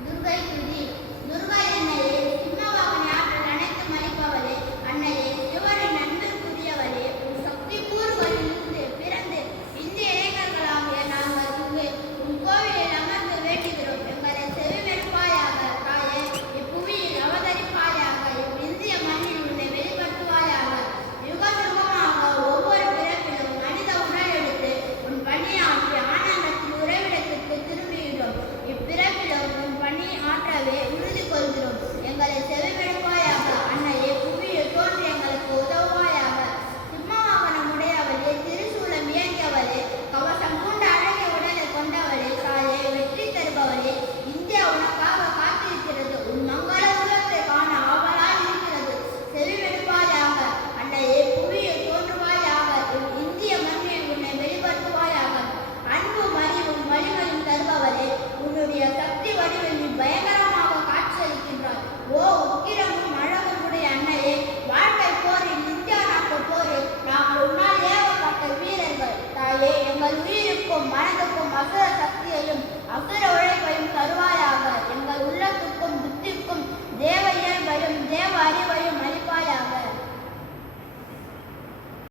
துர்கை துதி துர்கை அன்னையே, சிம்மவாகனி ஆற்றல் அனைத்தும் அளிப்பவளே, அன்னையே சிவனின் அன்பிற்குரியவளே, உன் சக்தி கூறுகளிலிருந்து பிறந்து இந்திய இளைஞர்களாகிய நாங்கள் இங்கு உன் கோவிலில் அமர்ந்து வேண்டுகிறோம். எங்களை செவிமடுப்பாயாக தாயே, இப்புவியில் அவதரிப்பாயாக, இந்திய மண்ணில் உன்னை வெளிப்படுத்துவாயாக. யுக யுகமாக ஒவ்வொரு பிறப்பிலும் மனித உடல் எடுத்து உன் பணியாற்றி ஆனந்தத்தின் உறைவிடத்திற்கு திரும்பியுள்ளோம். இப்பிறப்பிலும் உன் பணி ஆற்றவே உறுதி கொள்கிறோம். எங்களை செவிமடுப்பாயாக அன்னையே, புவியில் தோன்றி எங்களுக்கு உதவுவாயாக. சிம்மவாகனமுடையவளே, திருசூலம் இயங்கியவளே, கவசம் பூண்ட அழகிய உடலை கொண்டவளே, தாயே வெற்றி தருபவளே, இந்தியா உனக்காக காத்திருக்கிறது. உன் மங்கள உருவத்தை காண ஆவலாய் இருக்கிறது. செவிமடுப்பாயாக அன்னையே, புவியில் தோன்றுவாயாக, இந்திய மண்ணில் உன்னை வெளிப்படுத்துவாயாக. அன்பும் அறிவும் வலிமையும் தருபவரே, உன்னுடைய சக்தி வடிவில் நீ பயங்கரமாக காட்சியளிக்கின்றாய். ஓ உக்கிரமும் அழகும் உடைய அன்னையே, வாழ்க்கை போரில் இந்தியா நாட்டு போரில் நாங்கள் உன்னால் ஏவப்பட்ட வீரர்கள். தாயே, எங்கள் உயிருக்கும் மனதுக்கும் அசுர சக்தியையும் அசுர உழைப்பையும் தருவாயாக.